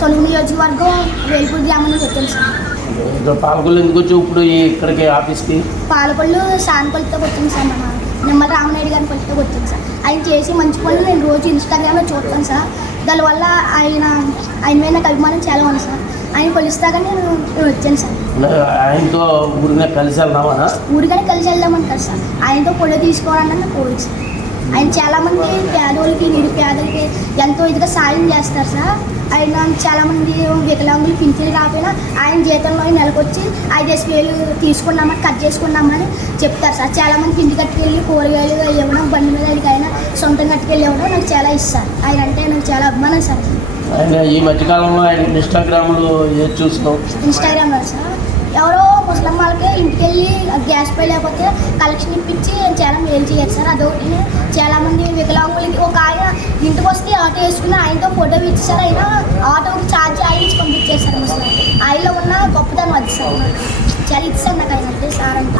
తొలుగు నియోజకవర్గం వేల్పూర్ గ్రామం నుంచి వచ్చాను సార్ పాలకొల్లు ఎందుకు వచ్చి ఇప్పుడు ఇక్కడికి ఆఫీస్కి? పాలకొల్లు సానుకొలతో వచ్చాను సార్ మన నిమ్మల రామనాయుడు గారిని కొలితో వచ్చాను సార్. ఆయన చేసి మంచి పనులు నేను రోజు ఇన్స్టాగ్రామ్లో చూస్తాను సార్. దానివల్ల ఆయన ఆయన మీద నాకు అభిమానం చాలా ఉంది సార్. ఆయన కొలిస్తాగా నేను వచ్చాను సార్. ఆయనతో ఊరినే కలిసి వెళ్దామా? ఊరిగానే కలిసి వెళ్దామని కదా సార్. ఆయనతో పొడి తీసుకోవాలన్న కోరిక సార్. ఆయన చాలామంది పేదోళ్ళకి నిరుపేదలకి ఎంతో ఇదిగా సాయం చేస్తారు సార్. ఆయన చాలామంది వికలాంగులు పింఛన్లు రాకపోయినా ఆయన జీతంలో నెలకొచ్చి ఐదేసి వేలు తీసుకున్నామని కట్ చేసుకున్నామని చెప్తారు సార్. చాలామంది ఇంటి కట్టుకెళ్ళి కూరగాయలు ఇవ్వడం బండి మీద ఎదిగైనా సొంతం కట్టుకెళ్ళి ఇవ్వడం నాకు చాలా ఇస్తారు ఆయన అంటే నాకు చాలా అభిమానం సార్. ఆయన ఈ మధ్యకాలంలో ఆయన ఇన్స్టాగ్రామ్లో చూసినావు ఇన్స్టాగ్రామ్లో సార్. ఎవరో ముస్లిం వాళ్ళకి ఇంటికి వెళ్ళి గ్యాస్ పై లేకపోతే కలెక్షన్ ఇప్పించి చాలా మేలు చేయాలి సార్? అదొకటి. చాలామంది వికలాంగులకి ఒక ఆయన ఇంటికి వస్తే ఆటో వేసుకుని ఆయనతో ఫోటో ఇచ్చారు ఆయన ఆటోకి ఛార్జ్ ఆయన ఇచ్చి పంపించేశారు ముస్లిం ఆయనలో ఉన్న గొప్పతనం అది సార్. చాలా ఇచ్చారు నాకు ఆయన అంటే సార్ అంటే.